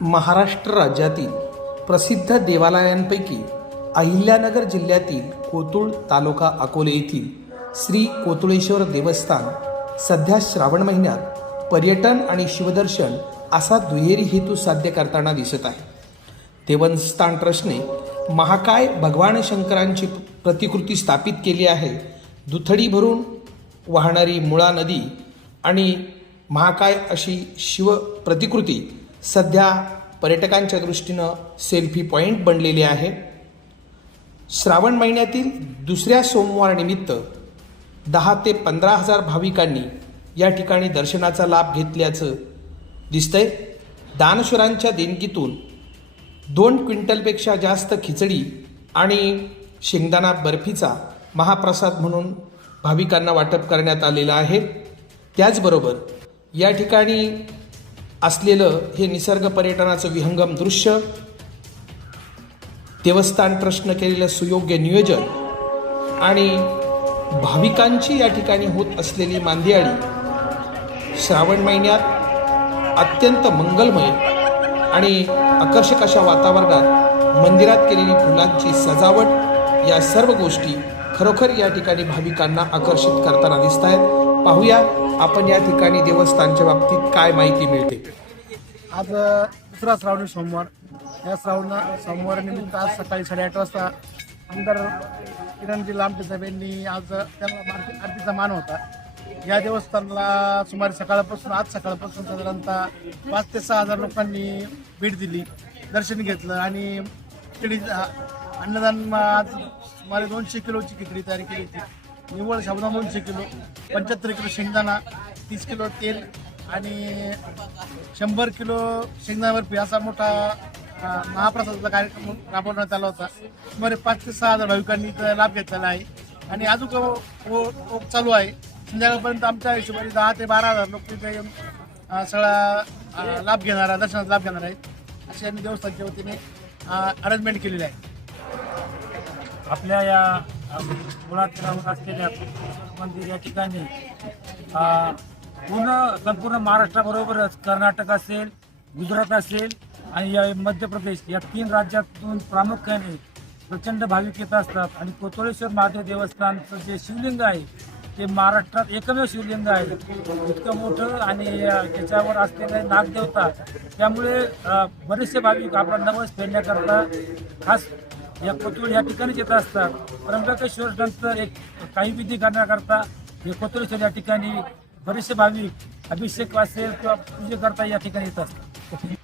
महाराष्ट्र राज्यातील प्रसिद्ध देवालयांपैकी अहिल्यानगर जिल्ह्यातील कोतुळ तालुका अकोले येथील श्री कोतुळेश्वर देवस्थान सध्या श्रावण महिन्यात पर्यटन आणि शिवदर्शन असा दुहेरी हेतू साध्य करताना दिसत आहे. देवस्थान ट्रस्टने महाकाय भगवान शंकरांची प्रतिकृती स्थापित केली आहे. दुथडी भरून वाहणारी मुळा नदी आणि महाकाय अशी शिव प्रतिकृती सध्या पर्यटकांच्या दृष्टीनं सेल्फी पॉईंट बनलेले आहे. श्रावण महिन्यातील दुसऱ्या सोमवारनिमित्त दहा ते पंधरा हजार भाविकांनी या ठिकाणी दर्शनाचा लाभ घेतल्याचं दिसतंय. दानशुरांच्या देणगीतून दोन क्विंटलपेक्षा जास्त खिचडी आणि शेंगदाणा बर्फीचा महाप्रसाद म्हणून भाविकांना वाटप करण्यात आलेला आहे. त्याचबरोबर या ठिकाणी असलेलं हे निसर्ग पर्यटनाचं विहंगम दृश्य देवस्थान ट्रस्टनं केलेलं सुयोग्य नियोजन आणि भाविकांची या ठिकाणी होत असलेली मांदियाळी श्रावण महिन्यात अत्यंत मंगलमय आणि आकर्षक अशा वातावरणात मंदिरात केलेली फुलांची सजावट या सर्व गोष्टी खरोखर या ठिकाणी भाविकांना आकर्षित करताना दिसत आहेत पाहूया आपण या ठिकाणी देवस्थानच्या बाबतीत काय माहिती मिळते? आज दुसरा श्रावणी सोमवार. या श्रावण सोमवारानिमित्त आज सकाळी साडेआठ वाजता आमदार किरणजी लांबटे साहेब यांनी आज त्यांना आरती- आरतीचा मान होता. या देवस्थानाला सुमारे सकाळपासून आज सकाळपासून साधारणतः पाच ते सहा हजार लोकांनी भेट दिली दर्शन घेतलं आणि खिचडी अन्नदान आज सुमारे दोनशे किलोची खिचडी तयार केली होती. निव्वळ साबुदाणा दोनशे किलो पंच्याहत्तर किलो शेंगदाणा तीस किलो तेल आणि शंभर किलो शेंगदाणा बर्फी असा मोठा महाप्रसादाचा कार्यक्रम राबवण्यात आला होता. सुमारे पाच ते सहा हजार भाविकांनी लाभ घेतलेला आहे. आणि अजून ओ- चालू आहे. संध्याकाळपर्यंत आमच्या हिशोबाने दहा ते बारा हजार लोक तिथे येऊन सगळा लाभ घेणार आहे दर्शनाचा लाभ घेणार आहेत. अशी आम्ही देवस्थानच्या वतीने अरेंजमेंट केलेली आहे. आपल्या या मुळात राहून असलेल्या मंदिर या ठिकाणी. पूर्ण संपूर्ण महाराष्ट्राबरोबरच कर्नाटक असेल गुजरात असेल आणि या मध्य प्रदेश या तीन राज्यातून प्रामुख्याने प्रचंड भाविक येत असतात. आणि कोतोळेश्वर महादेव देवस्थानचं जे शिवलिंग आहे ते महाराष्ट्रात एकमेव शिवलिंग आहे. इतकं मोठं आणि त्याच्यावर असलेले नागदेवता त्यामुळे बरेचसे भाविक आपला नवस फेडण्याकरता खास या कोथरूड या ठिकाणीच येत असतात. त्र्यंबकेश्वर नंतर एक काही विधी करण्याकरता हे कोथरूड या ठिकाणी बरेचसे भाविक अभिषेक असेल किंवा पूजेकरता या ठिकाणी येत असतात.